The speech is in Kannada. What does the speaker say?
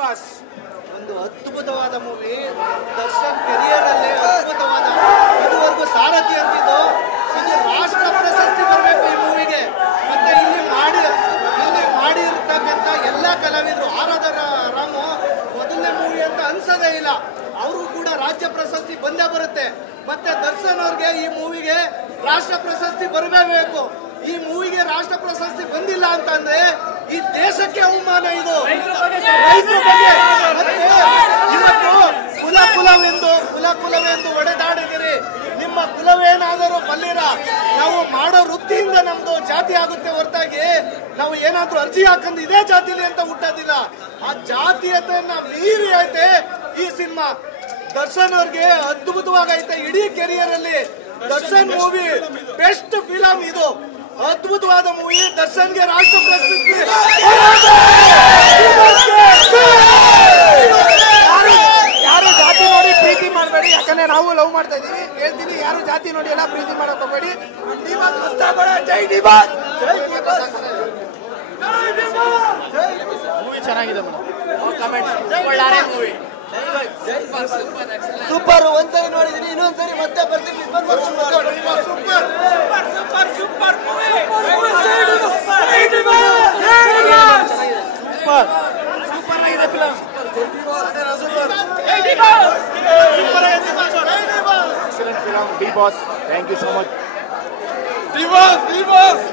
ಬಾಸ್. ಒಂದು ಅದ್ಭುತವಾದ ಮೂವಿ, ದರ್ಶನ್ ಕೆರಿಯರ್ ಅಲ್ಲೇ ಅದ್ಭುತವಾದ, ಇದುವರೆಗೂ ಸಾರಥಿ ಅಂತಿದ್ದು ಇದು ರಾಷ್ಟ್ರ ಪ್ರಶಸ್ತಿ ಬರಬೇಕು ಈ ಮೂವಿಗೆ. ಮತ್ತೆ ಇಲ್ಲಿ ಮಾಡಿರ್ತಕ್ಕಂಥ ಎಲ್ಲ ಕಲಾವಿದರು, ಆರಾಧರ ರಾಮು ಮೊದಲನೇ ಮೂವಿ ಅಂತ ಅನ್ಸೋದೇ ಇಲ್ಲ, ಅವ್ರಿಗೂ ಕೂಡ ರಾಜ್ಯ ಪ್ರಶಸ್ತಿ ಬಂದೇ ಬರುತ್ತೆ. ಮತ್ತೆ ದರ್ಶನ್ ಅವ್ರಿಗೆ ಈ ಮೂವಿಗೆ ರಾಷ್ಟ್ರ ಪ್ರಶಸ್ತಿ ಬರಬೇಕು. ಈ ಮೂವಿಗೆ ರಾಷ್ಟ್ರ ಪ್ರಶಸ್ತಿ ಬಂದಿಲ್ಲ ಅಂತಂದ್ರೆ ಈ ದೇಶಕ್ಕೆ ಅವಮಾನ. ಇದು ರೈತರ ಬಗ್ಗೆ ಇವತ್ತು ಕುಲವೆಂದು ಒಡೆದಾಡಿದಿರಿ. ನಿಮ್ಮ ಕುಲವೇನಾದರೂ ಬಲ್ಲಿರ, ನಾವು ಮಾಡೋ ವೃತ್ತಿಯಿಂದ ನಮ್ದು ಜಾತಿ ಆಗುತ್ತೆ ಹೊರತಾಗಿ ನಾವು ಏನಾದ್ರೂ ಅರ್ಜಿ ಹಾಕಂದು ಇದೇ ಜಾತಿಲಿ ಅಂತ ಹುಟ್ಟೋದಿಲ್ಲ. ಆ ಜಾತೀಯತೆಯನ್ನ ಮೀರಿ ಐತೆ ಈ ಸಿನಿಮಾ. ದರ್ಶನ್ ಅವ್ರಿಗೆ ಅದ್ಭುತವಾಗೈತೆ. ಇಡೀ ಕೆರಿಯರ್ ಅಲ್ಲಿ ದರ್ಶನ್ ಮೂವಿ ಬೆಸ್ಟ್ ಫಿಲಂ ಇದು. ಅದ್ಭುತವಾದ ಮೂವಿ. ದರ್ಶನ್ಗೆ ರಾಷ್ಟ್ರ ಪ್ರಶಸ್ತಿ. ಯಾರು ಜಾತಿ ನೋಡಿ ಪ್ರೀತಿ ಮಾಡಬೇಡಿ, ಯಾಕಂದ್ರೆ ನಾವು ಲವ್ ಮಾಡ್ತಾ ಇದೀವಿ. ಹೇಳ್ತೀನಿ, ಯಾರು ಜಾತಿ ನೋಡಿ ಎಲ್ಲ ಪ್ರೀತಿ ಮಾಡಕ್ ಹೋಗ್ಬೇಡಿ. ಜೈ ಡಿಬಾಸ್. ಮೂವಿ ಚೆನ್ನಾಗಿದೆ ಮೂವಿ. ಸೂಪರ್. ಒಂದ್ಸರಿ ನೋಡಿದೀನಿ, ಇನ್ನೊಂದ್ಸರಿ ಮತ್ತೆ ಬರ್ತೀನಿ. ಸೂಪರ್ ಆಗಿದೆ film. Excellent film. D Boss, thank you so much. D Boss